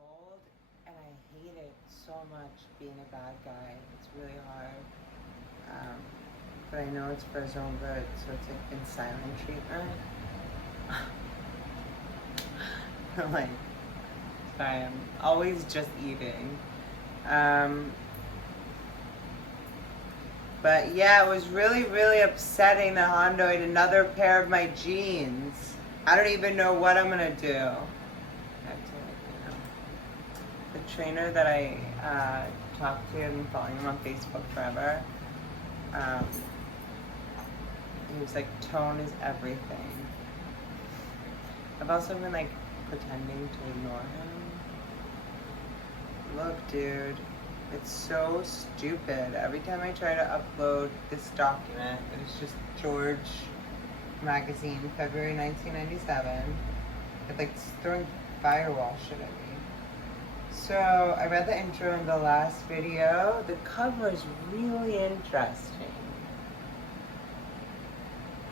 old, and I hate it so much being a bad guy. It's really hard. Um, but I know it's for his own good, so it's like in silent treatment. Like, sorry, I'm always just eating. Um, but yeah, it was really, really upsetting that Hondo ate another pair of my jeans. I don't even know what I'm gonna do. The trainer that I talked to and following him on Facebook forever, he was like, tone is everything. I've also been like pretending to ignore him. Look, dude, it's so stupid. Every time I try to upload this document, it's just George Magazine, February 1997. It's like throwing firewall shit at me. So I read the intro in the last video. The cover is really interesting.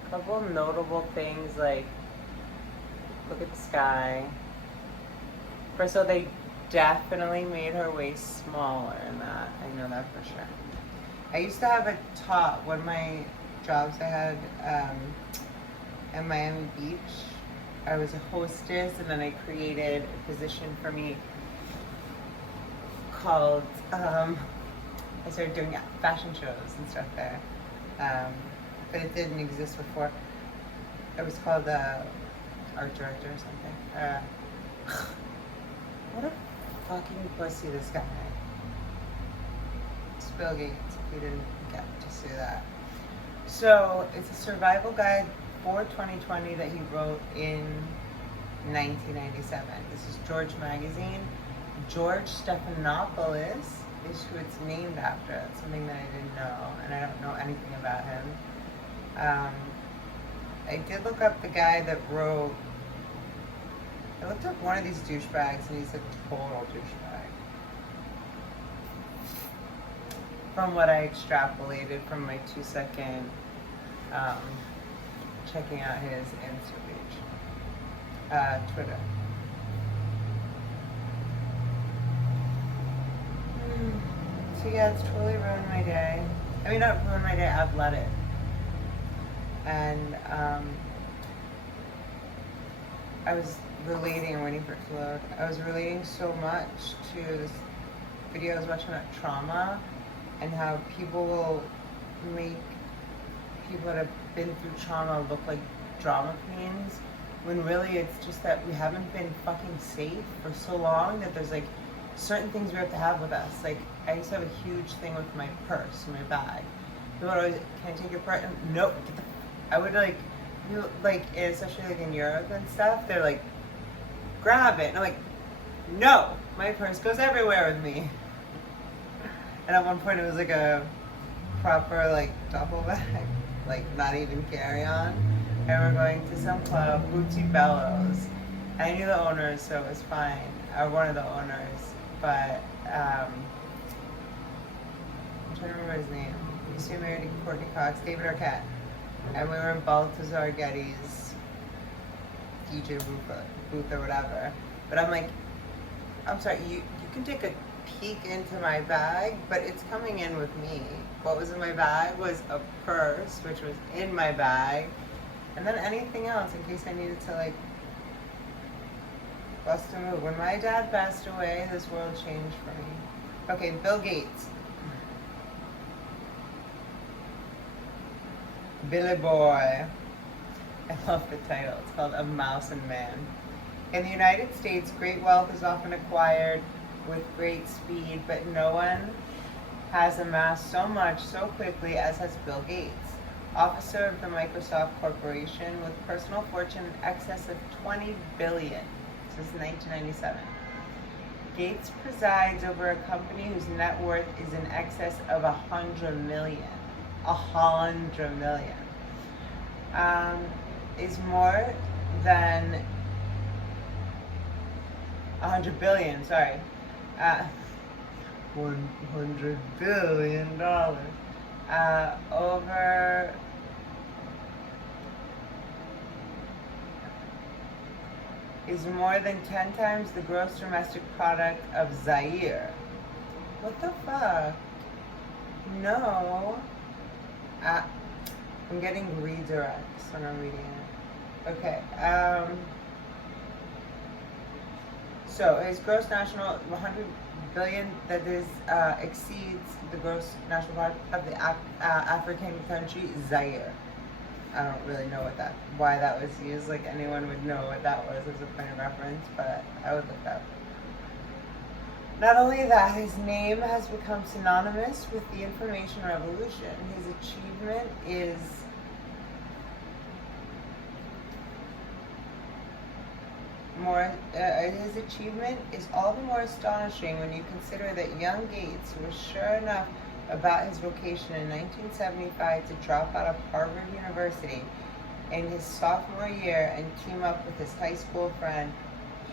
A couple of notable things, like look at the sky. First of all, they definitely made her waist smaller in that. I know that for sure. I used to have a top. One of my jobs I had at Miami Beach, I was a hostess, and then I created a position for me called, I started doing fashion shows and stuff there. But it didn't exist before. It was called art director or something. What a fucking pussy this guy. It's Bill Gates, if you didn't get to see that. So it's a survival guide for 2020 that he wrote in 1997. This is George Magazine. George Stephanopoulos is who it's named after. That's something that I didn't know, and I don't know anything about him. I did look up the guy that wrote. I looked up one of these douchebags, and he's a total douchebag. From what I extrapolated from my 2-second checking out his Insta page, Twitter. So yeah, it's totally ruined my day. I mean, not ruined my day, I've let it. And I was relating, waiting for it to load. I was relating so much to this video I was watching about trauma and how people will make people that have been through trauma look like drama queens, when really it's just that we haven't been fucking safe for so long that there's like certain things we have to have with us. Like, I used to have a huge thing with my purse, my bag. People would always, can I take your purse? No, get the, I would like, you like, especially like in Europe and stuff, they're like, grab it. And I'm like, no, my purse goes everywhere with me. And at one point it was like a proper like duffel bag, like not even carry on. And we're going to some club, Bootsy Bellows. And I knew the owners, so it was fine. Or one of the owners. But I'm trying to remember his name. He used to be married to Courtney Cox, David Arquette. And we were in Baltazar Getty's DJ booth or whatever. But I'm like, I'm sorry, you can take a peek into my bag, but it's coming in with me. What was in my bag was a purse, which was in my bag, and then anything else in case I needed to like bust a move. When my dad passed away, this world changed for me. Okay, Bill Gates. Billy Boy. I love the title. It's called A Mouse and Man. In the United States, great wealth is often acquired with great speed, but no one has amassed so much so quickly as has Bill Gates, officer of the Microsoft Corporation with personal fortune in excess of $20 billion since 1997. Gates presides over a company whose net worth is in excess of $100 million. $100 million. Is more than 100 billion, sorry. $100 billion. Over is more than 10 times the gross domestic product of Zaire. What the fuck? No. I'm getting redirects when I'm reading it. Okay. So his gross national 100 billion, that is exceeds the gross national product of the African country Zaire. I don't really know why that was used. Like anyone would know what that was as a point of reference, but I would look up. Not only that, his name has become synonymous with the information revolution. His achievement is all the more astonishing when you consider that young Gates, who was sure enough about his vocation in 1975 to drop out of Harvard University in his sophomore year and team up with his high school friend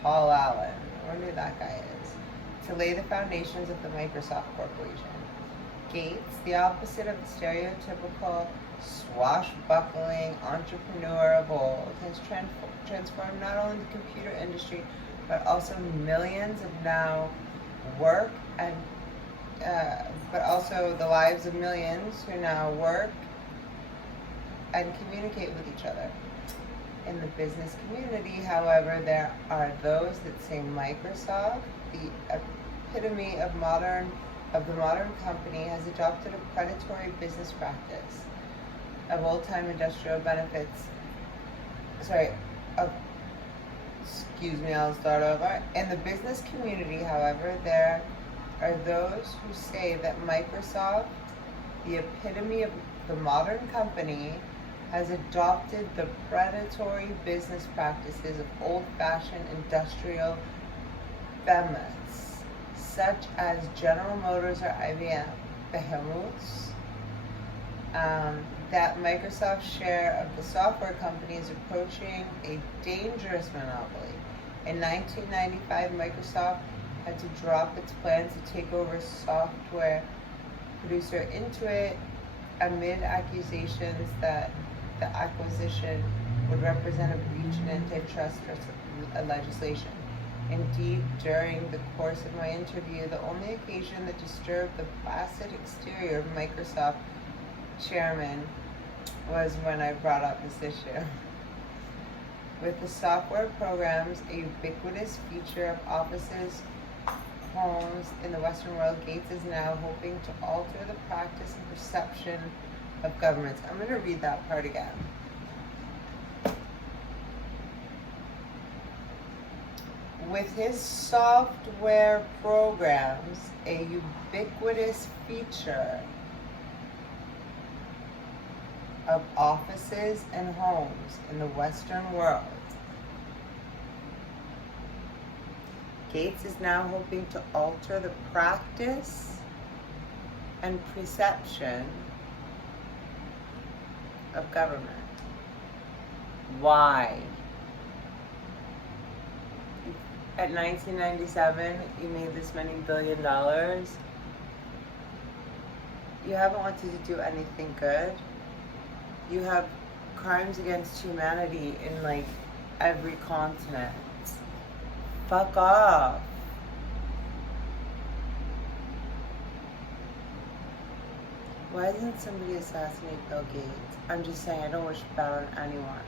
Paul Allen, I wonder who that guy is, to lay the foundations of the Microsoft Corporation. Gates, the opposite of the stereotypical swashbuckling entrepreneur of old, has transformed not only the computer industry but also millions of now work and but also the lives of millions who now work and communicate with each other. In the business community, however, there are those that say Microsoft, the epitome of the modern company, has adopted a predatory business practice of old-time industrial benefits. I'll start over. In the business community, however, there are those who say that Microsoft, the epitome of the modern company, has adopted the predatory business practices of old-fashioned industrial behemoths, such as General Motors or IBM behemoths. That Microsoft's share of the software company is approaching a dangerous monopoly. In 1995, Microsoft had to drop its plans to take over software producer Intuit amid accusations that the acquisition would represent a breach in antitrust legislation. Indeed, during the course of my interview, the only occasion that disturbed the placid exterior of Microsoft chairman was when I brought up this issue. With the software programs a ubiquitous feature of offices, homes in the Western world, Gates is now hoping to alter the practice and perception of governments. I'm going to read that part again. With his software programs a ubiquitous feature of offices and homes in the Western world, Gates is now hoping to alter the practice and perception of government. Why? At 1997, you made this many $1 billion. You haven't wanted to do anything good. You have crimes against humanity in like every continent. Fuck off. Why doesn't somebody assassinate Bill Gates? I'm just saying, I don't wish bad on anyone.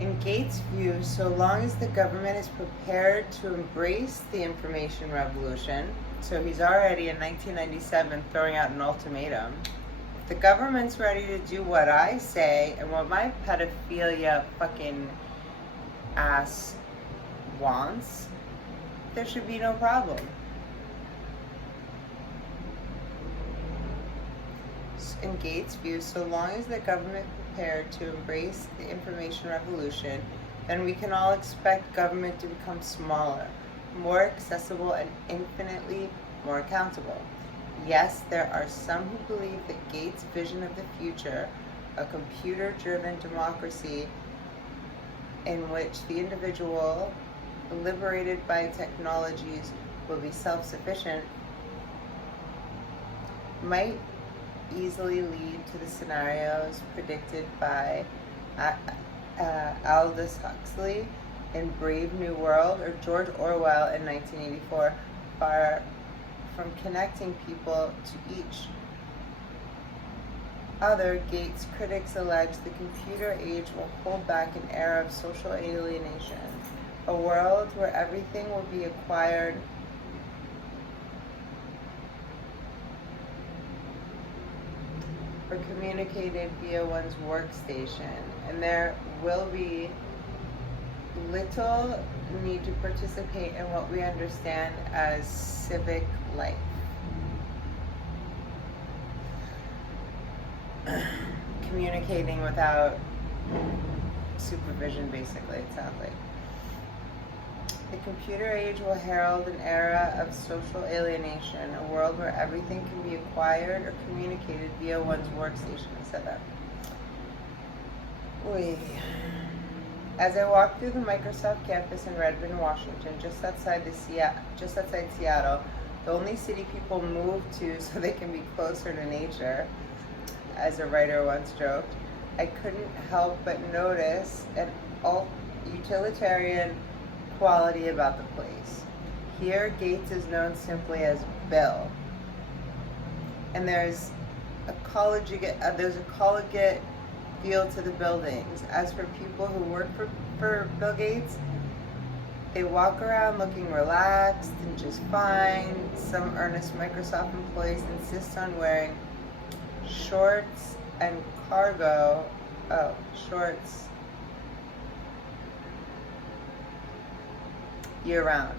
In Gates' view, so long as the government is prepared to embrace the information revolution, so he's already in 1997 throwing out an ultimatum, if the government's ready to do what I say and what my pedophilia fucking ass wants, there should be no problem. In Gates' view, so long as the government prepared to embrace the information revolution, then we can all expect government to become smaller, more accessible, and infinitely more accountable. Yes, there are some who believe that Gates' vision of the future, a computer-driven democracy, in which the individual, liberated by technologies, will be self-sufficient, might easily lead to the scenarios predicted by Aldous Huxley in Brave New World or George Orwell in 1984, far from connecting people to each other. Gates' critics allege the computer age will hold back an era of social alienation, a world where everything will be acquired or communicated via one's workstation, and there will be little need to participate in what we understand as civic life. Communicating without supervision, basically, it sounds like. The computer age will herald an era of social alienation, a world where everything can be acquired or communicated via one's workstation. I said that. Wait. As I walked through the Microsoft campus in Redmond, Washington, just outside Seattle, the only city people move to so they can be closer to nature, as a writer once joked, I couldn't help but notice an utilitarian quality about the place. Here, Gates is known simply as Bill, and there's a collegiate feel to the buildings. As for people who work for Bill Gates, they walk around looking relaxed and just fine. Some earnest Microsoft employees insist on wearing shorts and cargo. Shorts year round.